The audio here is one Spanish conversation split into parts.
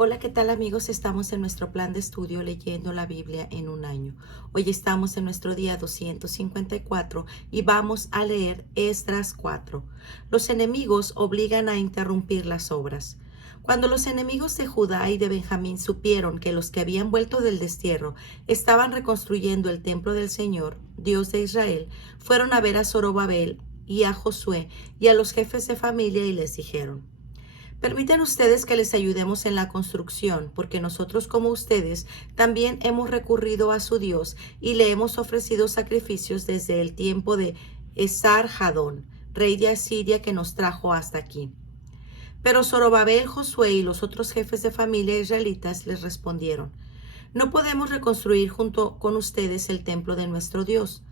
Hola, ¿qué tal amigos? Estamos en nuestro plan de estudio leyendo la Biblia en un año. Hoy estamos en nuestro día 254 y vamos a leer Esdras 4. Los enemigos obligan a interrumpir las obras. Cuando los enemigos de Judá y de Benjamín supieron que los que habían vuelto del destierro estaban reconstruyendo el templo del Señor, Dios de Israel, fueron a ver a Zorobabel y a Josué y a los jefes de familia y les dijeron: Permiten ustedes que les ayudemos en la construcción, porque nosotros como ustedes también hemos recurrido a su Dios y le hemos ofrecido sacrificios desde el tiempo de Esar-Hadón, rey de Asiria, que nos trajo hasta aquí. Pero Zorobabel, Josué y los otros jefes de familia israelitas les respondieron: No podemos reconstruir junto con ustedes el templo de nuestro Dios.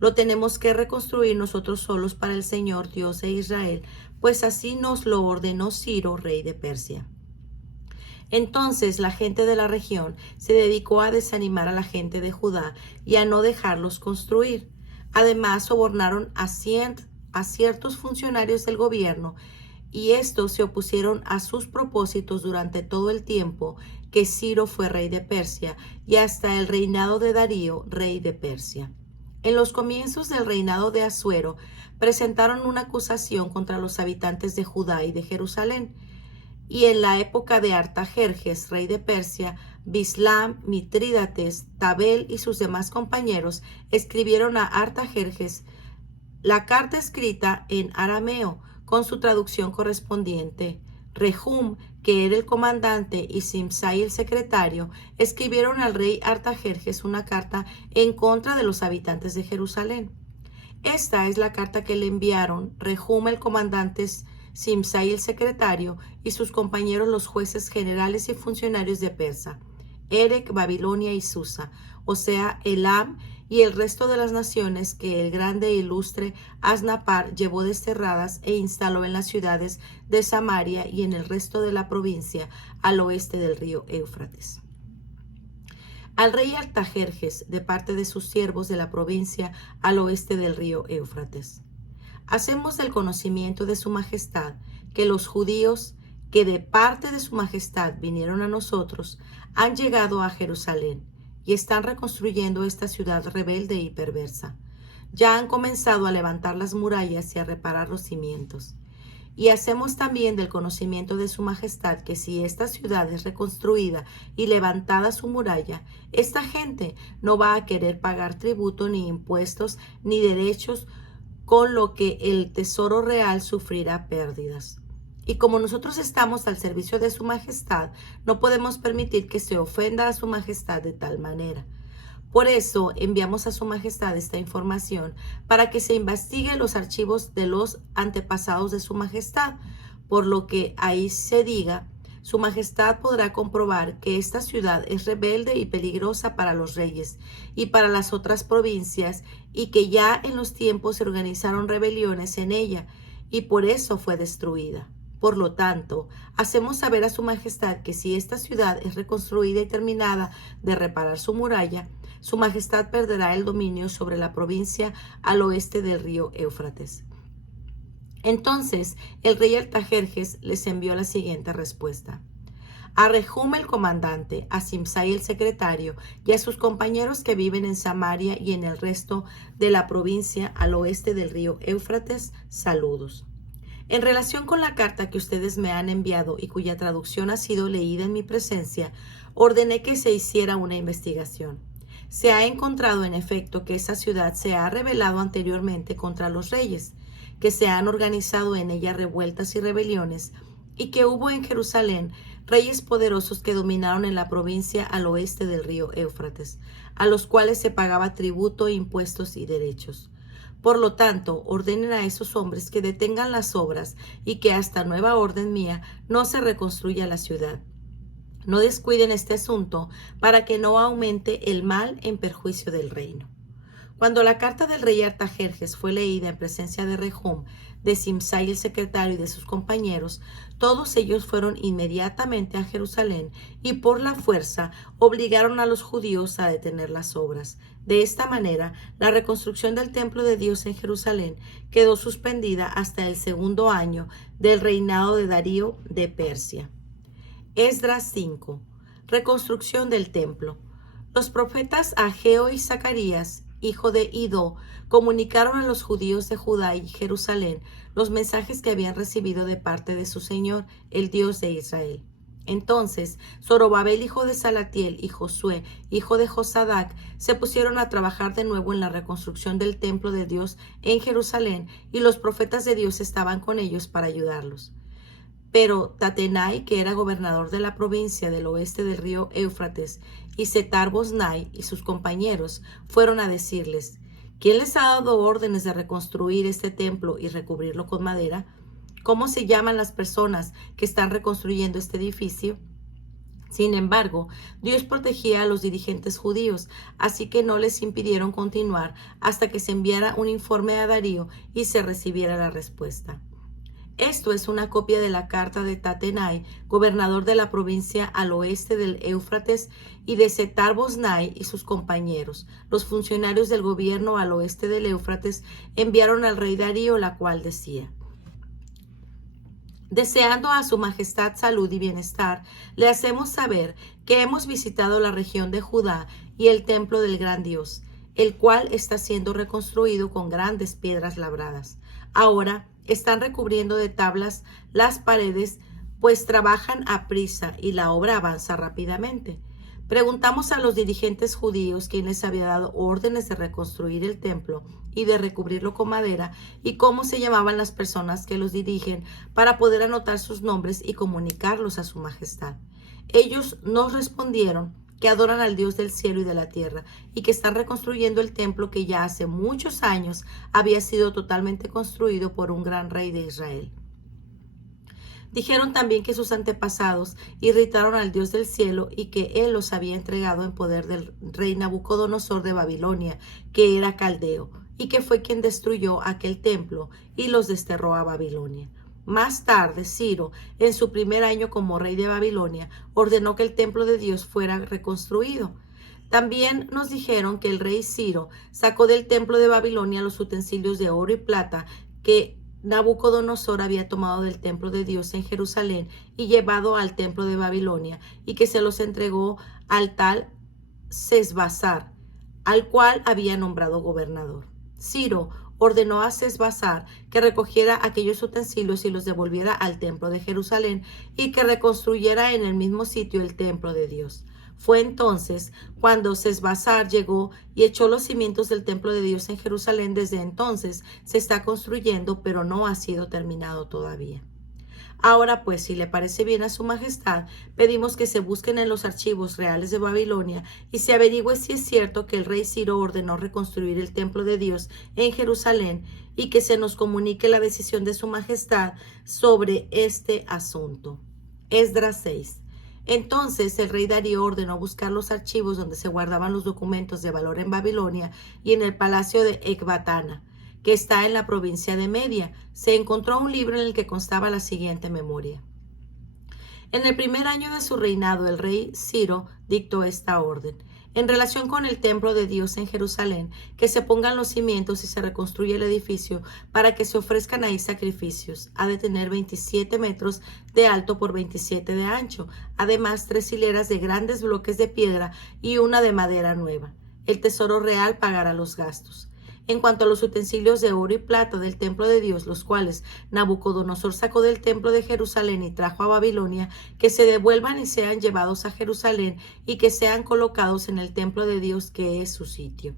Lo tenemos que reconstruir nosotros solos para el Señor Dios de Israel, pues así nos lo ordenó Ciro, rey de Persia. Entonces la gente de la región se dedicó a desanimar a la gente de Judá y a no dejarlos construir. Además, sobornaron a ciertos funcionarios del gobierno, y estos se opusieron a sus propósitos durante todo el tiempo que Ciro fue rey de Persia y hasta el reinado de Darío, rey de Persia. En los comienzos del reinado de Asuero, presentaron una acusación contra los habitantes de Judá y de Jerusalén. Y en la época de Artajerjes, rey de Persia, Bislam, Mitrídates, Tabel y sus demás compañeros escribieron a Artajerjes la carta escrita en arameo, con su traducción correspondiente. Rehum, que era el comandante, y Simsai, el secretario, escribieron al rey Artajerjes una carta en contra de los habitantes de Jerusalén. Esta es la carta que le enviaron Rehum, el comandante, Simsai, el secretario, y sus compañeros los jueces generales y funcionarios de Persa, Erec, Babilonia y Susa, o sea, Elam y el resto de las naciones que el grande e ilustre Asnapar llevó desterradas e instaló en las ciudades de Samaria y en el resto de la provincia al oeste del río Éufrates. Al rey Artajerjes, de parte de sus siervos de la provincia al oeste del río Éufrates: Hacemos del conocimiento de su majestad que los judíos que de parte de su majestad vinieron a nosotros han llegado a Jerusalén y están reconstruyendo esta ciudad rebelde y perversa. Ya han comenzado a levantar las murallas y a reparar los cimientos. Y hacemos también del conocimiento de su majestad que si esta ciudad es reconstruida y levantada su muralla, esta gente no va a querer pagar tributo ni impuestos ni derechos, con lo que el tesoro real sufrirá pérdidas. Y como nosotros estamos al servicio de su majestad, no podemos permitir que se ofenda a su majestad de tal manera. Por eso enviamos a su majestad esta información para que se investigue los archivos de los antepasados de su majestad, por lo que ahí se diga: su majestad podrá comprobar que esta ciudad es rebelde y peligrosa para los reyes y para las otras provincias, y que ya en los tiempos se organizaron rebeliones en ella, y por eso fue destruida. Por lo tanto, hacemos saber a su majestad que si esta ciudad es reconstruida y terminada de reparar su muralla, su majestad perderá el dominio sobre la provincia al oeste del río Éufrates. Entonces el rey Artajerjes les envió la siguiente respuesta: A Rehum, el comandante, a Simsai, el secretario, y a sus compañeros que viven en Samaria y en el resto de la provincia al oeste del río Éufrates, saludos. En relación con la carta que ustedes me han enviado y cuya traducción ha sido leída en mi presencia, ordené que se hiciera una investigación. Se ha encontrado en efecto que esa ciudad se ha rebelado anteriormente contra los reyes, que se han organizado en ella revueltas y rebeliones, y que hubo en Jerusalén reyes poderosos que dominaron en la provincia al oeste del río Éufrates, a los cuales se pagaba tributo, impuestos y derechos. Por lo tanto, ordenen a esos hombres que detengan las obras y que hasta nueva orden mía no se reconstruya la ciudad. No descuiden este asunto para que no aumente el mal en perjuicio del reino. Cuando la carta del rey Artajerjes fue leída en presencia de Rehum, de Simsai el secretario y de sus compañeros, todos ellos fueron inmediatamente a Jerusalén y por la fuerza obligaron a los judíos a detener las obras. De esta manera, la reconstrucción del templo de Dios en Jerusalén quedó suspendida hasta el segundo año del reinado de Darío de Persia. Esdras 5. Reconstrucción del templo. Los profetas Ageo y Zacarías, hijo de Idó, comunicaron a los judíos de Judá y Jerusalén los mensajes que habían recibido de parte de su Señor, el Dios de Israel. Entonces Zorobabel, hijo de Salatiel, y Josué, hijo de Josadac, se pusieron a trabajar de nuevo en la reconstrucción del templo de Dios en Jerusalén, y los profetas de Dios estaban con ellos para ayudarlos. Pero Tatenai, que era gobernador de la provincia del oeste del río Éufrates, y Setar-Boznai y sus compañeros fueron a decirles: ¿Quién les ha dado órdenes de reconstruir este templo y recubrirlo con madera? ¿Cómo se llaman las personas que están reconstruyendo este edificio? Sin embargo, Dios protegía a los dirigentes judíos, así que no les impidieron continuar hasta que se enviara un informe a Darío y se recibiera la respuesta. Esto es una copia de la carta de Tatenai, gobernador de la provincia al oeste del Éufrates, y de Setar-Boznai y sus compañeros. Los funcionarios del gobierno al oeste del Éufrates enviaron al rey Darío, la cual decía: Deseando a su majestad salud y bienestar, le hacemos saber que hemos visitado la región de Judá y el templo del gran Dios, el cual está siendo reconstruido con grandes piedras labradas. Ahora están recubriendo de tablas las paredes, pues trabajan a prisa y la obra avanza rápidamente. Preguntamos a los dirigentes judíos quién les había dado órdenes de reconstruir el templo y de recubrirlo con madera, y cómo se llamaban las personas que los dirigen, para poder anotar sus nombres y comunicarlos a su majestad. Ellos nos respondieron que adoran al Dios del cielo y de la tierra, y que están reconstruyendo el templo que ya hace muchos años había sido totalmente construido por un gran rey de Israel. Dijeron también que sus antepasados irritaron al Dios del cielo y que él los había entregado en poder del rey Nabucodonosor de Babilonia, que era caldeo, y que fue quien destruyó aquel templo y los desterró a Babilonia. Más tarde, Ciro, en su primer año como rey de Babilonia, ordenó que el templo de Dios fuera reconstruido. También nos dijeron que el rey Ciro sacó del templo de Babilonia los utensilios de oro y plata que Nabucodonosor había tomado del templo de Dios en Jerusalén y llevado al templo de Babilonia, y que se los entregó al tal Sesbazar, al cual había nombrado gobernador. Ciro ordenó a Sesbazar que recogiera aquellos utensilios y los devolviera al templo de Jerusalén, y que reconstruyera en el mismo sitio el templo de Dios. Fue entonces cuando Sesbazar llegó y echó los cimientos del templo de Dios en Jerusalén. Desde entonces se está construyendo, pero no ha sido terminado todavía. Ahora pues, si le parece bien a su majestad, pedimos que se busquen en los archivos reales de Babilonia y se averigüe si es cierto que el rey Ciro ordenó reconstruir el templo de Dios en Jerusalén, y que se nos comunique la decisión de su majestad sobre este asunto. Esdras 6. Entonces el rey Darío ordenó buscar los archivos donde se guardaban los documentos de valor en Babilonia, y en el palacio de Ecbatana, que está en la provincia de Media, se encontró un libro en el que constaba la siguiente memoria. En el primer año de su reinado, el rey Ciro dictó esta orden: en relación con el templo de Dios en Jerusalén, que se pongan los cimientos y se reconstruya el edificio para que se ofrezcan ahí sacrificios. Ha de tener 27 metros de alto por 27 de ancho, además 3 hileras de grandes bloques de piedra y una de madera nueva. El tesoro real pagará los gastos. En cuanto a los utensilios de oro y plata del templo de Dios, los cuales Nabucodonosor sacó del templo de Jerusalén y trajo a Babilonia, que se devuelvan y sean llevados a Jerusalén, y que sean colocados en el templo de Dios, que es su sitio.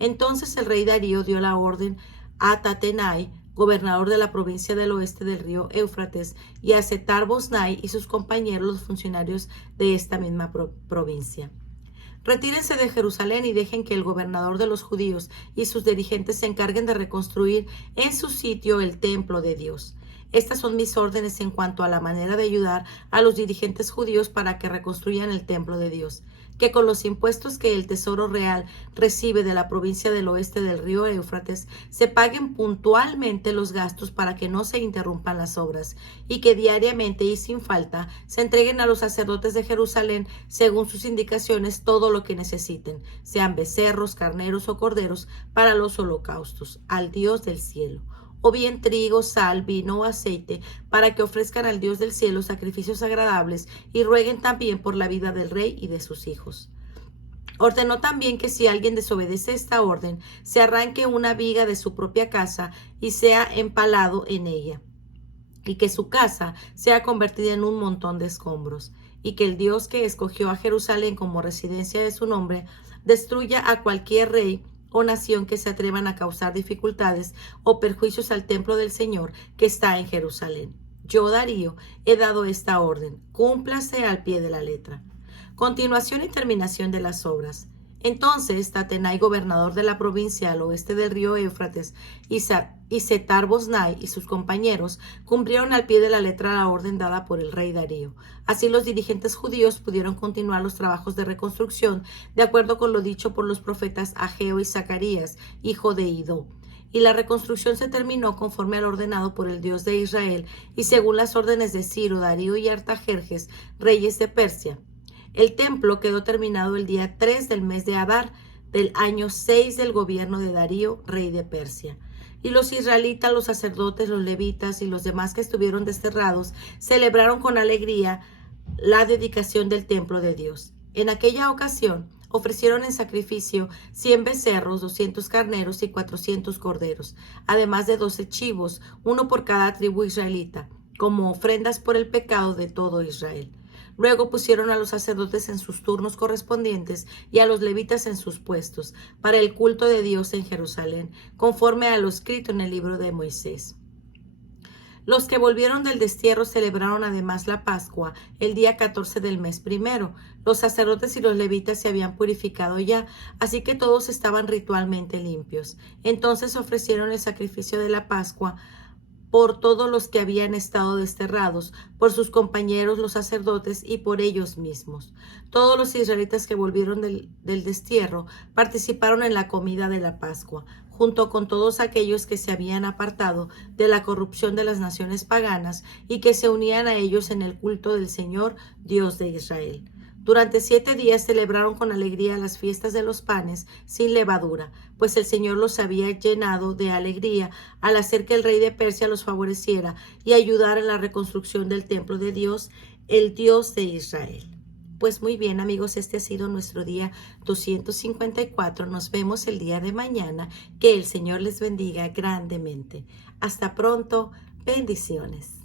Entonces el rey Darío dio la orden a Tatenai, gobernador de la provincia del oeste del río Éufrates, y a Setar-Boznai y sus compañeros, los funcionarios de esta misma provincia: retírense de Jerusalén y dejen que el gobernador de los judíos y sus dirigentes se encarguen de reconstruir en su sitio el templo de Dios. Estas son mis órdenes en cuanto a la manera de ayudar a los dirigentes judíos para que reconstruyan el templo de Dios: que con los impuestos que el Tesoro Real recibe de la provincia del oeste del río Éufrates se paguen puntualmente los gastos para que no se interrumpan las obras, y que diariamente y sin falta se entreguen a los sacerdotes de Jerusalén, según sus indicaciones, todo lo que necesiten, sean becerros, carneros o corderos, para los holocaustos, al Dios del cielo. o bien trigo, sal, vino o aceite, para que ofrezcan al Dios del cielo sacrificios agradables y rueguen también por la vida del rey y de sus hijos. Ordenó también que si alguien desobedece esta orden, se arranque una viga de su propia casa y sea empalado en ella, y que su casa sea convertida en un montón de escombros, y que el Dios que escogió a Jerusalén como residencia de su nombre destruya a cualquier rey o nación que se atrevan a causar dificultades o perjuicios al templo del Señor que está en Jerusalén. Yo, Darío, he dado esta orden. Cúmplase al pie de la letra. Continuación y terminación de las obras. Entonces Tatenai, gobernador de la provincia al oeste del río Éufrates, y Setar-Boznai y sus compañeros cumplieron al pie de la letra la orden dada por el rey Darío. Así los dirigentes judíos pudieron continuar los trabajos de reconstrucción de acuerdo con lo dicho por los profetas Ageo y Zacarías, hijo de Idó. Y la reconstrucción se terminó conforme al ordenado por el Dios de Israel y según las órdenes de Ciro, Darío y Artajerjes, reyes de Persia. El templo quedó terminado el día 3 del mes de Adar del año 6 del gobierno de Darío, rey de Persia. Y los israelitas, los sacerdotes, los levitas y los demás que estuvieron desterrados celebraron con alegría la dedicación del templo de Dios. En aquella ocasión ofrecieron en sacrificio 100 becerros, 200 carneros y 400 corderos, además de 12 chivos, uno por cada tribu israelita, como ofrendas por el pecado de todo Israel. Luego pusieron a los sacerdotes en sus turnos correspondientes y a los levitas en sus puestos, para el culto de Dios en Jerusalén, conforme a lo escrito en el libro de Moisés. Los que volvieron del destierro celebraron además la Pascua el día 14 del mes primero. Los sacerdotes y los levitas se habían purificado ya, así que todos estaban ritualmente limpios. Entonces ofrecieron el sacrificio de la Pascua por todos los que habían estado desterrados, por sus compañeros los sacerdotes y por ellos mismos. Todos los israelitas que volvieron del destierro participaron en la comida de la Pascua, junto con todos aquellos que se habían apartado de la corrupción de las naciones paganas y que se unían a ellos en el culto del Señor, Dios de Israel. Durante 7 días celebraron con alegría las fiestas de los panes sin levadura, pues el Señor los había llenado de alegría al hacer que el rey de Persia los favoreciera y ayudara en la reconstrucción del templo de Dios, el Dios de Israel. Pues muy bien, amigos, este ha sido nuestro día 254. Nos vemos el día de mañana. Que el Señor les bendiga grandemente. Hasta pronto. Bendiciones.